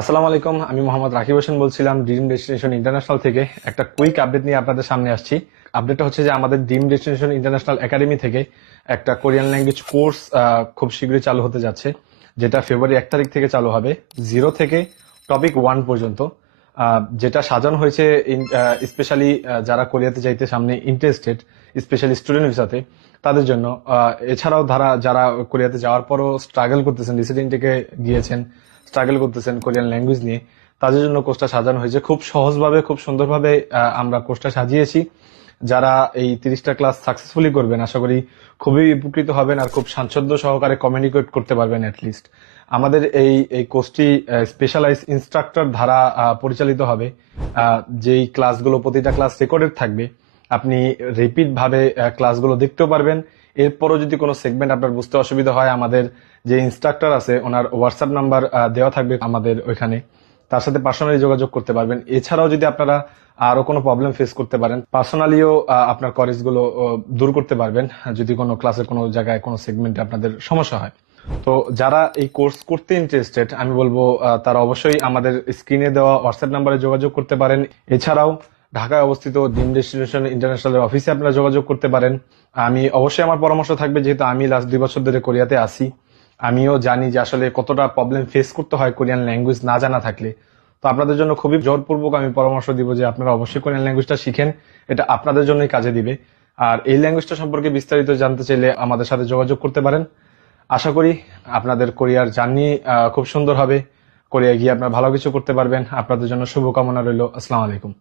আসসালামু আলাইকুম। আমি মোহাম্মদ রাকিব হোসেন বলছিলাম ড্রিম ডেস্টিনেশন ইন্টারন্যাশনাল থেকে। একটা কুইক আপডেট নিয়ে আপনাদের সামনে আসছি। আপডেটটা হচ্ছে যে আমাদের ড্রিম ডেস্টিনেশন ইন্টারন্যাশনাল একাডেমি থেকে একটা কোরিয়ান ল্যাঙ্গুয়েজ কোর্স খুব শীঘ্রই চালু হতে যাচ্ছে, যেটা ফেব্রুয়ারি 1 তারিখ থেকে চালু হবে, 0 থেকে টপিক 1 পর্যন্ত। যেটা সাজানো হয়েছে স্পেশালি যারা কোরিয়াতে যাইতে সামনে ইন্টারেস্টেড, স্পেশালি স্টুডেন্ট ভিসাতে, তাদের জন্য। এছাড়াও যারা কোরিয়াতে যাওয়ার পরও স্ট্রাগল করতেছেন, রিসেন্ট থেকে গিয়েছেন, স্ট্রাগল করতেছেন কোরিয়ান ল্যাঙ্গুয়েজ নিয়ে, তাদের জন্য কোর্সটা সাজানো হয়েছে খুব সহজভাবে, খুব সুন্দরভাবে। আমরা কোর্সটা সাজিয়েছি। যারা এই 30টা ক্লাস সাকসেসফুলি করবেন, আশা করি খুবই উপকৃত হবেন আর খুব স্বাচ্ছন্দ্য সহকারে কমিউনিকেট করতে পারবেন অ্যাটলিস্ট। আমাদের এই কোর্সটি স্পেশালাইজ ইনস্ট্রাক্টর দ্বারা পরিচালিত হবে। যেই ক্লাসগুলো, প্রতিটা ক্লাস রেকর্ডেড থাকবে, আপনি রিপিট ভাবে ক্লাসগুলো দেখতেও পারবেন। এরপরও যদি কোনো সেগমেন্ট আপনার বুঝতে অসুবিধা হয়, আমাদের যে ইনস্ট্রাক্টর আছে ওনার হোয়াটসঅ্যাপ নাম্বার দেওয়া থাকবে আমাদের ওইখানে, তার সাথে পার্সোনালি যোগাযোগ করতে পারবেন। এছাড়াও যদি আপনারা আরো কোনো প্রবলেম ফেস করতে পারেন, পার্সোনালিও আপনার কলেজগুলো দূর করতে পারবেন যদি কোনো ক্লাসের কোনো জায়গায় কোনো সেগমেন্টে আপনাদের সমস্যা হয়। তো যারা এই কোর্স করতে ইন্টারেস্টেড, আমি বলবো তারা অবশ্যই আমাদের স্ক্রিনে দেওয়া হোয়াটসঅ্যাপ নাম্বারে যোগাযোগ করতে পারেন। এছাড়াও ঢাকায় অবস্থিত ড্রিম ডেস্টিনেশন ইন্টারন্যাশনালের অফিসে আপনারা যোগাযোগ করতে পারেন। আমি অবশ্যই, আমার পরামর্শ থাকবে, যেহেতু আমি লাস্ট 2 বছর ধরে কোরিয়াতে আসি, আমিও জানি যে আসলে কতটা প্রবলেম ফেস করতে হয় কোরিয়ান ল্যাঙ্গুয়েজ না জানা থাকলে। তো আপনাদের জন্য খুবই জোরপূর্বক আমি পরামর্শ দিব যে আপনারা অবশ্যই কোরিয়ান ল্যাঙ্গুয়েজটা শিখেন। এটা আপনাদের জন্যই কাজে দিবে। আর এই ল্যাঙ্গুয়েজটা সম্পর্কে বিস্তারিত জানতে চাইলে আমাদের সাথে যোগাযোগ করতে পারেন। আশা করি আপনাদের কোরিয়ার জার্নি খুব সুন্দর হবে। কোরিয়ায় গিয়ে আপনারা ভালো কিছু করতে পারবেন। আপনাদের জন্য শুভকামনা রইল। আসসালামু আলাইকুম।